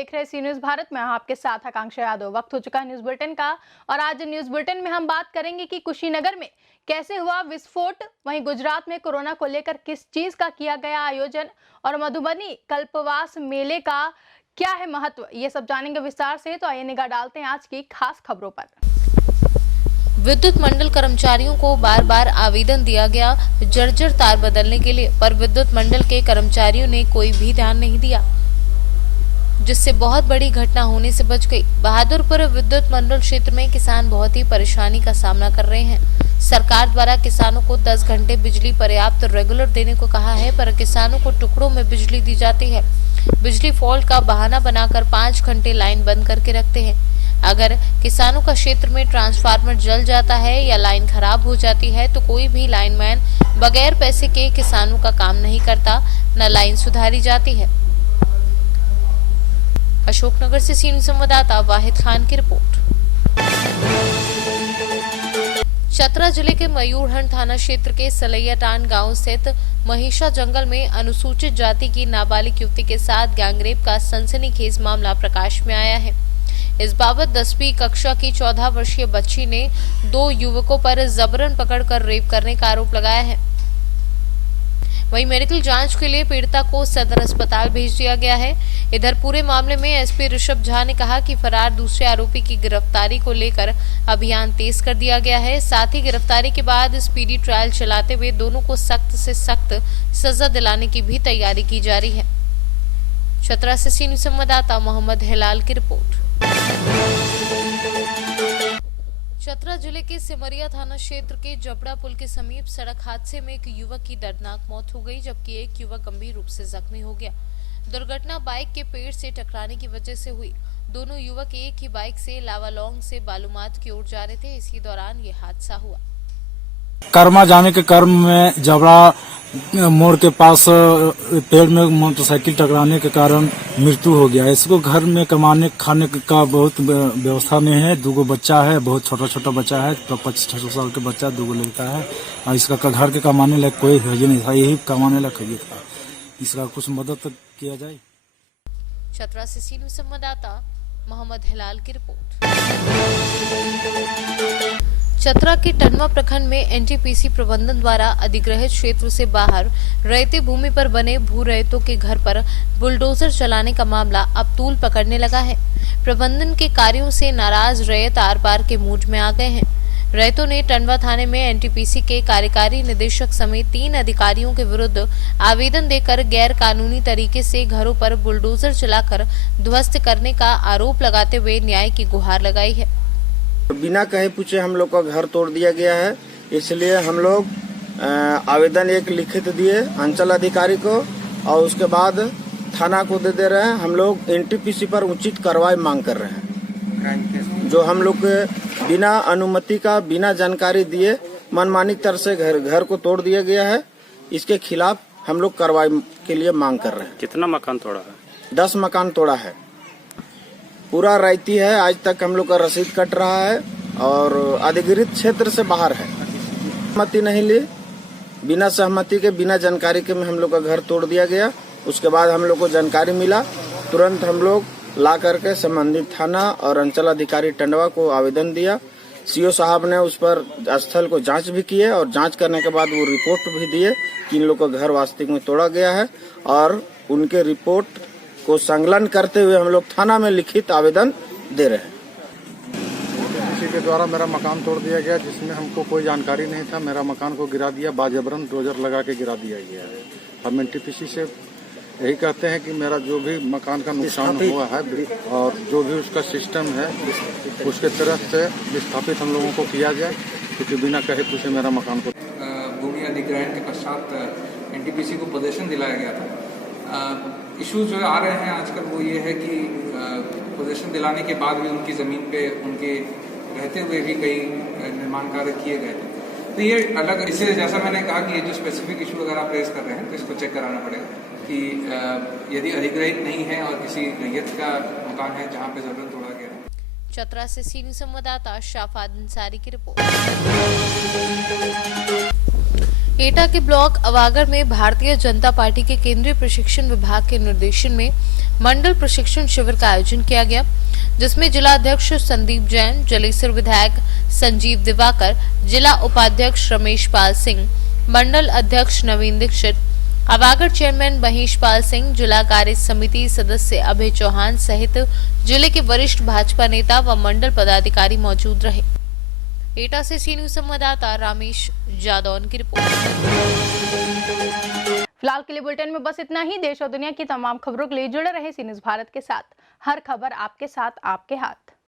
देख रहे सी न्यूज भारत में, आपके साथ आकांक्षा यादव। वक्त हो चुका है न्यूज बुलेटिन का और आज न्यूज बुलेटिन में हम बात करेंगे कि कुशीनगर में कैसे हुआ विस्फोट, वहीं गुजरात में कोरोना को लेकर किस चीज का किया गया आयोजन और मधुबनी कल्पवास मेले का क्या है महत्व, ये सब जानेंगे विस्तार से। तो आइए निगाह डालते हैं आज की खास खबरों पर। विद्युत मंडल कर्मचारियों को बार बार आवेदन दिया गया जर्जर तार बदलने के लिए, पर विद्युत मंडल के कर्मचारियों ने कोई भी ध्यान नहीं दिया, जिससे बहुत बड़ी घटना होने से बच गई। बहादुरपुर विद्युत मंडल क्षेत्र में किसान बहुत ही परेशानी का सामना कर रहे हैं। सरकार द्वारा किसानों को 10 घंटे बिजली पर्याप्त रेगुलर देने को कहा है, पर किसानों को टुकड़ों में बिजली दी जाती है। बिजली फॉल्ट का बहाना बनाकर 5 घंटे लाइन बंद करके रखते हैं। अगर किसानों का क्षेत्र में ट्रांसफार्मर जल जाता है या लाइन खराब हो जाती है तो कोई भी लाइनमैन बगैर पैसे के किसानों का काम नहीं करता, न लाइन सुधारी जाती है। अशोकनगर से सी न्यूज़ संवाददाता वाहिद खान की रिपोर्ट। चतरा जिले के मयूरहंड थाना क्षेत्र के सलैयाटान गांव स्थित महिषा जंगल में अनुसूचित जाति की नाबालिग युवती के साथ गैंगरेप का सनसनीखेज मामला प्रकाश में आया है। इस बाबत 10वीं कक्षा की 14 वर्षीय बच्ची ने 2 युवकों पर जबरन पकड़कर रेप करने का आरोप लगाया है। वहीं मेडिकल जांच के लिए पीड़िता को सदर अस्पताल भेज दिया गया है। इधर पूरे मामले में एसपी ऋषभ झा ने कहा कि फरार दूसरे आरोपी की गिरफ्तारी को लेकर अभियान तेज कर दिया गया है। साथ ही गिरफ्तारी के बाद स्पीडी ट्रायल चलाते हुए दोनों को सख्त से सख्त सजा दिलाने की भी तैयारी की जा रही है। चतरा से सी न्यूज़ संवाददाता मोहम्मद हिलाल की रिपोर्ट। चतरा जिले के सिमरिया थाना क्षेत्र के जबड़ा पुल के समीप सड़क हादसे में एक युवक की दर्दनाक मौत हो गई, जबकि एक युवक गंभीर रूप से जख्मी हो गया। दुर्घटना बाइक के पेड़ से टकराने की वजह से हुई। दोनों युवक एक ही बाइक से लावालौंग से बालूमाथ की ओर जा रहे थे। इसी दौरान ये हादसा हुआ। कर्मा जाने के क्रम में जबड़ा मोड़ के पास पेड़ में मोटरसाइकिल टकराने के कारण मृत्यु हो गया। इसको घर में कमाने खाने का बहुत व्यवस्था नहीं है। 2 बच्चा है, बहुत छोटा छोटा बच्चा है, तो 25-26 साल के बच्चा, 2 लड़का है और इसका घर के कमाने लायक कोई है नहीं था, यही कमाने लायक है था। इसका कुछ मदद किया जाए। चतरा से सी न्यूज़ संवाददाता मोहम्मद हिलाल की रिपोर्ट। चतरा के टनवा प्रखंड में एनटीपीसी प्रबंधन द्वारा अधिग्रहित क्षेत्र से बाहर रहते भूमि पर बने भू रहितों के घर पर बुलडोजर चलाने का मामला अब तूल पकड़ने लगा है। प्रबंधन के कार्यों से नाराज रैयत आर पार के मूड में आ गए हैं। रैयतों ने टनवा थाने में एनटीपीसी के कार्यकारी निदेशक समेत 3 अधिकारियों के विरुद्ध आवेदन देकर गैर कानूनी तरीके से घरों पर बुलडोजर चलाकर ध्वस्त करने का आरोप लगाते हुए न्याय की गुहार लगाई है। बिना कहे पूछे हम लोग का घर तोड़ दिया गया है, इसलिए हम लोग आवेदन एक लिखित दिए अंचल अधिकारी को और उसके बाद थाना को दे रहे हैं। हम लोग एनटीपीसी पर उचित कार्रवाई मांग कर रहे हैं। जो हम लोग के बिना अनुमति का, बिना जानकारी दिए मनमानी तरह से घर को तोड़ दिया गया है, इसके खिलाफ हम लोग कार्रवाई के लिए मांग कर रहे हैं। कितना मकान तोड़ा है? 10 मकान तोड़ा है। पूरा रायती है, आज तक हम लोग का रसीद कट रहा है और अधिग्रहित क्षेत्र से बाहर है। सहमति नहीं ली, बिना सहमति के, बिना जानकारी के में हम लोग का घर तोड़ दिया गया। उसके बाद हम लोग को जानकारी मिला, तुरंत हम लोग ला करके संबंधित थाना और अंचल अधिकारी टंडवा को आवेदन दिया। सीओ साहब ने उस पर स्थल को जांच भी किए और जांच करने के बाद वो रिपोर्ट भी दिए कि इन लोग का घर वास्तविक में तोड़ा गया है और उनके रिपोर्ट को संकलन करते हुए हम लोग थाना में लिखित आवेदन दे रहे हैं। किसी के द्वारा मेरा मकान तोड़ दिया गया, जिसमें हमको कोई जानकारी नहीं था। मेरा मकान को गिरा दिया, बाजबरन डोजर लगा के गिरा दिया गया है। हम एनटीपीसी से यही कहते हैं कि मेरा जो भी मकान का नुकसान हुआ है और जो भी उसका सिस्टम है उसके तरफ से विस्थापित हम लोगों को किया जाए, क्योंकि बिना कहे पूछे मेरा मकान को। भूमि अधिग्रहण के पश्चात एनटीपीसी को प्रदर्शन दिलाया गया था। इश्यूज जो आ रहे हैं आजकल वो ये है कि पोजीशन दिलाने के बाद भी उनकी ज़मीन पे उनके रहते हुए भी कई निर्माण कार्य किए गए। तो ये अलग, इसलिए जैसा मैंने कहा कि ये जो स्पेसिफिक इशू अगर आप रेज कर रहे हैं तो इसको चेक कराना पड़ेगा कि यदि अधिग्रहित नहीं है और किसी रैयत का मकान है जहाँ पे जबरन तोड़ा गया है। चतरा से सी न्यूज़ संवाददाता शाफाद अंसारी की रिपोर्ट। एटा के ब्लॉक अवागढ़ में भारतीय जनता पार्टी के केंद्रीय प्रशिक्षण विभाग के निर्देशन में मंडल प्रशिक्षण शिविर का आयोजन किया गया, जिसमें जिला अध्यक्ष संदीप जैन, जलेसर विधायक संजीव दिवाकर, जिला उपाध्यक्ष रमेश पाल सिंह, मंडल अध्यक्ष नवीन दीक्षित, अवागढ़ चेयरमैन महेश पाल सिंह, जिला कार्य समिति सदस्य अभय चौहान सहित जिले के वरिष्ठ भाजपा नेता व मंडल पदाधिकारी मौजूद रहे। एटा से सी न्यूज संवाददाता रामेश जादौन की रिपोर्ट। फिलहाल के लिए बुलेटिन में बस इतना ही। देश और दुनिया की तमाम खबरों के लिए जुड़े रहे सी न्यूज भारत के साथ। हर खबर आपके साथ, आपके हाथ।